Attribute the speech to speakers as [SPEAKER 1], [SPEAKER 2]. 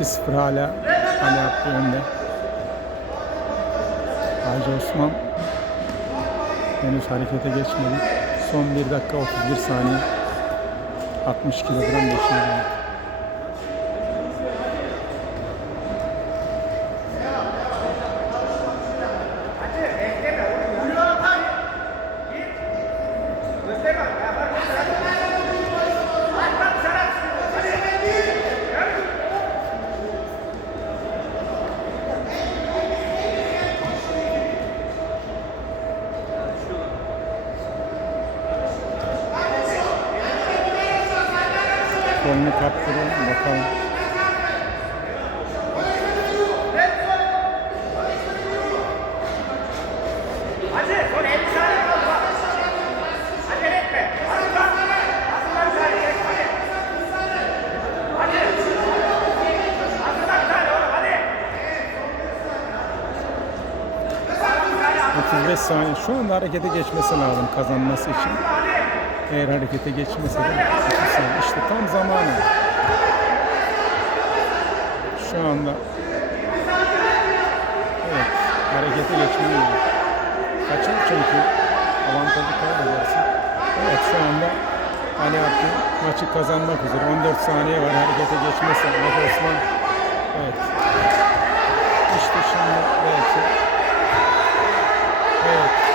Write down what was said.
[SPEAKER 1] 2-0 hala Ali Abdi önde. Hacı Osman henüz harekete geçmedi. Son 1 dakika 31 saniye. 60 kilogram geçiyor. Kolunu kaptırıyor. Bakalım. Hadi. 35 saniye. Şu anda harekete geçmesi lazım kazanması için. Eğer harekete geçmese de işte tam zamanı. Şu anda evet harekete geçmiyor. Kaçın çünkü avantajı kaybedersin. Evet şu anda Ali Abdül maçı kazanmak üzere. 14 saniye var harekete geçmezse Ali Osman evet işte şimdi belki evet